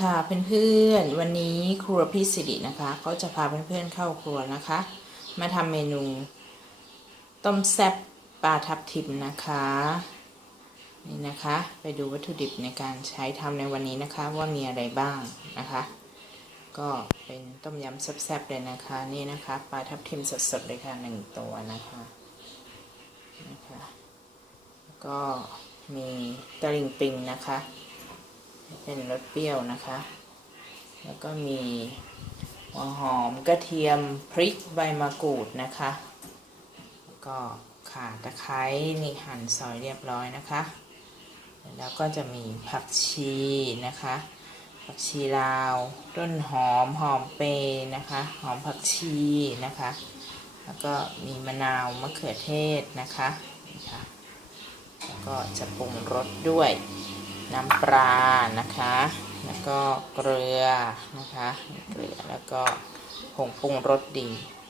ค่ะเพื่อนๆวันนี้ครัวพี่สิรินะคะ ก็จะพาเพื่อนๆเข้าครัวนะคะ มาทำเมนู ต้มแซ่บปลาทับทิมนะคะนี่นะคะ ไปดูวัตถุดิบในการใช้ทำในวันนี้นะคะ ว่ามีอะไรบ้างนะคะ ก็เป็นต้มยำแซ่บๆเลยนะคะ นี่นะคะปลาทับทิมสดๆเลยค่ะหนึ่งตัวนะคะนะคะ ก็มีตะลิงปิงนะคะ เป็นรสเปรี้ยวนะคะ แล้วก็มีหัวหอมกระเทียมพริกใบมะกรูดนะคะแล้วก็ข่าตะไคร้นี่หั่นซอยเรียบร้อยนะคะ แล้วก็จะมีผักชีนะคะ ผักชีลาว ต้นหอมหอมเปรย์นะคะ หอมผักชีนะคะ แล้วก็มีมะนาวมะเขือเทศนะคะนี่ค่ะแล้วก็จะปรุงรสด้วย น้ำปลานะคะ แล้วก็เกลือนะคะเกลือแล้วก็ผงปรุงรสดี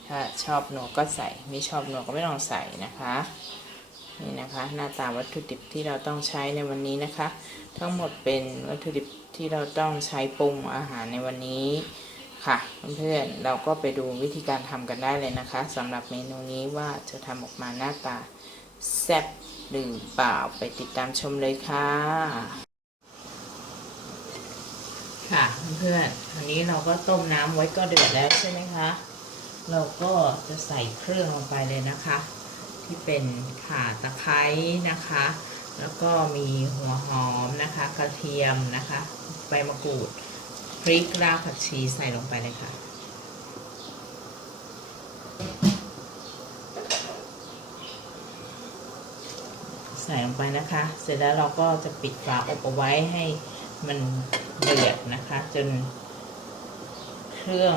ถ้าชอบนัวก็ใส่ไม่ชอบนัวก็ไม่ต้องใส่นะคะนี่นะคะหน้าตาวัตถุดิบที่เราต้องใช้ในวันนี้นะคะ ทั้งหมดเป็นวัตถุดิบที่เราต้องใช้ปรุงอาหารในวันนี้ค่ะเพื่อนๆเราก็ไปดูวิธีการทำกันได้เลยนะคะสำหรับเมนูนี้ว่าจะทำออกมาหน้าตาแซ่บหรือเปล่าไปติดตามชมเลยค่ะ ค่ะ เพื่อนๆอันนี้เราก็ต้มน้ำไว้ก็เดือดแล้วใช่ไหมคะ เราก็จะใส่เครื่องลงไปเลยนะคะ ที่เป็นข่าตะไคร้นะคะ แล้วก็มีหัวหอมนะคะ กระเทียมนะคะ ใบมะกรูด พริกรากผักชีใส่ลงไปเลยค่ะใส่ลงไปนะคะ เสร็จแล้วเราก็จะปิดฝาอบเอาไว้ให้มัน เดือดนะคะ จนเครื่อง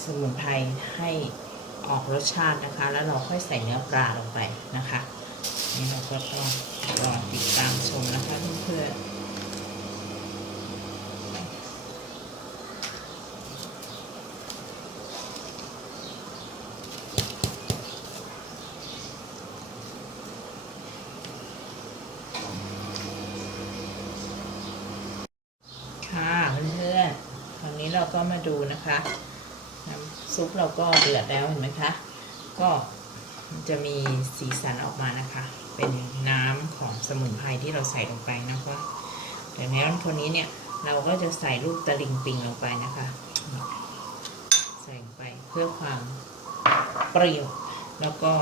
สมุนไพรให้ออกรสชาตินะคะ แล้วเราค่อยใส่เนื้อปลาลงไปนะคะ นี่เราก็ต้องรอติดตามชมนะคะเพื่อนๆค่ะเพื่อนๆคราวนี้เรา ก็มาดูนะคะน้ำซุปเราก็เดือดแล้วเห็นไหมคะ ก็จะมีสีสันออกมานะคะ เป็นน้ำของสมุนไพรที่เราใส่ลงไปนะคะแต่ในน้ำคนนี้เนี่ยเราก็จะใส่ลูกตะลิงปิงลงไปนะคะ ใส่ลงไปเพื่อความเปรี้ยวแล้วก็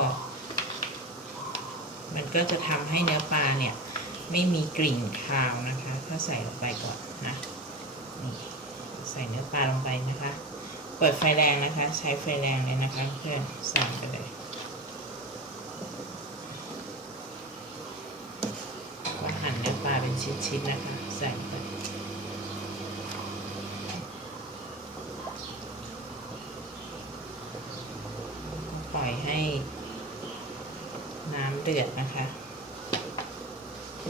มันก็จะทำให้เนื้อปลาเนี่ย ไม่มีกลิ่นคาวนะคะถ้าใส่ลงไปก่อนนะ ส่เนื้อปลาลงไปนะคะ เปิดไฟแรงนะคะ ใช้ไฟแรงเลยนะคะเพื่อนใส่ไปเลยก็หั่นเนื้อปลาเป็นชิ้นๆนะคะ ใส่ไปปล่อยให้น้ำเดือดนะคะ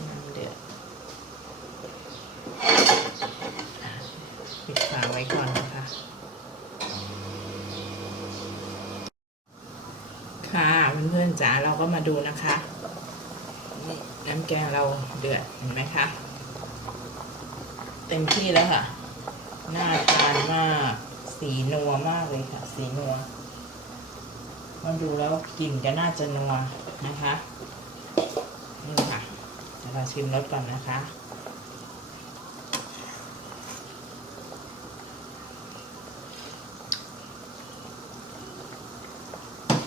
น้ำเดือดอะปิดฝาไว้ ก่อนนะคะ ค่ะเพื่อนๆจ๋าเราก็มาดูนะคะนี่น้ำแกงเราเดือดเห็นไหมคะ เต็มที่แล้วค่ะ น่าทานมาก สีนัวมากเลยค่ะ สีนัวมันดูแล้วกลิ่นก็น่าจะนัวนะคะ นี่ค่ะเดี๋ยวเราชิมรสก่อนนะคะ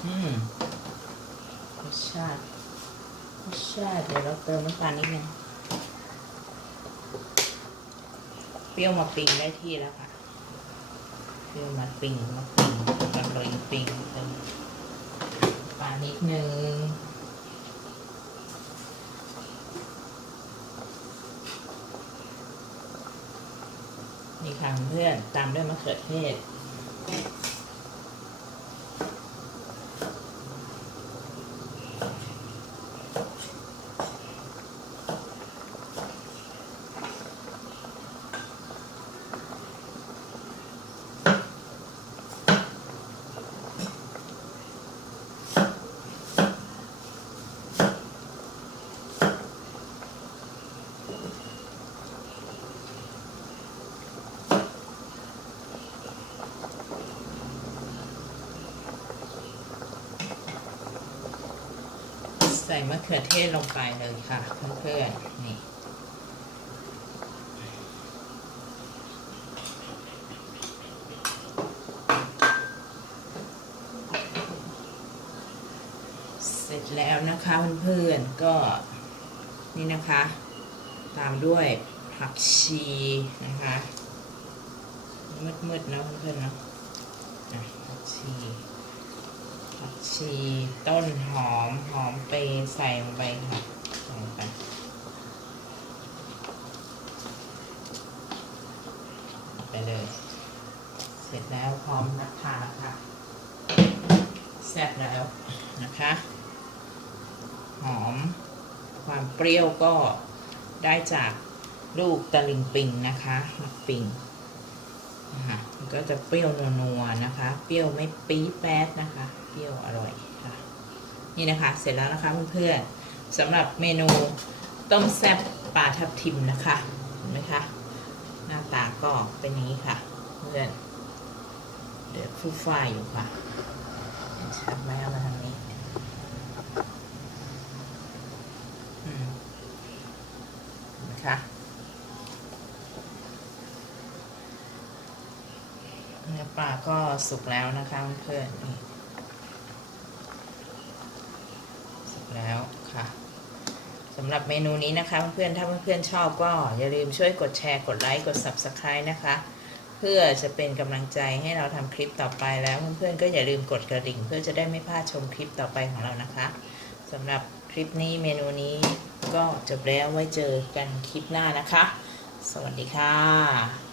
อืมรส ชาติรสชาติเดี๋ยวเราเติมน้ำตาลนิดนึงเปรี้ยวมาปิงได้ที่แล้วค่ะเปรี้ยวมาปิงมาปิงกระโรยปิงเติมปลานิดนึงนี่ค่ะเพื่อนตามด้วยมะเขือเทศ ส่มะเขือเทศลงไปเลยค่ะเพื่อนๆนี่เสร็จแล้วนะคะเพื่อนๆก็นี่นะคะ ตามด้วยผักชีนะคะมืดๆนะเพื่อนๆเนาะผักชี ผักชีต้นหอมหอมเปรย์ใส่ลงไปค่ะใส่ลงไปไปเลย เสร็จแล้วพร้อมรับทานแล้วค่ะแซ่บแล้วนะคะ หอมความเปรี้ยวก็ได้จากลูกตะลิงปิงนะคะมะปิง นะคะมันก็จะเปรี้ยวนัวๆนะคะ เปรี้ยวไม่ปี๊ดแป๊ดนะคะ เปรี้ยวอร่อยค่ะ นี่นะคะ เสร็จแล้วนะคะเพื่อนๆสำหรับเมนูต้มแซ่บปลาทับทิมนะคะเห็นไหมคะ หน้าตาก็เป็นอย่างนี้ค่ะเพื่อนเดือดฟูฟ้ายอยู่ค่ะชัดไหมเอามาทางนี้อืมนะคะเนื้อ ปลาก็สุกแล้วนะคะเพื่อนนี่สุกแล้วค่ะสำหรับเมนูนี้นะคะเพื่อนๆถ้าเพื่อนๆชอบก็อย่าลืมช่วยกดแชร์กดไลค์กด Subscribe นะคะ เพื่อจะเป็นกำลังใจให้เราทำคลิปต่อไปแล้วเพื่อนๆก็อย่าลืมกดกระดิ่ง เพื่อจะได้ไม่พลาดชมคลิปต่อไปของเรานะคะสำหรับคลิปนี้เมนูนี้ก็จบแล้วไว้เจอกันคลิปหน้านะคะ สวัสดีค่ะ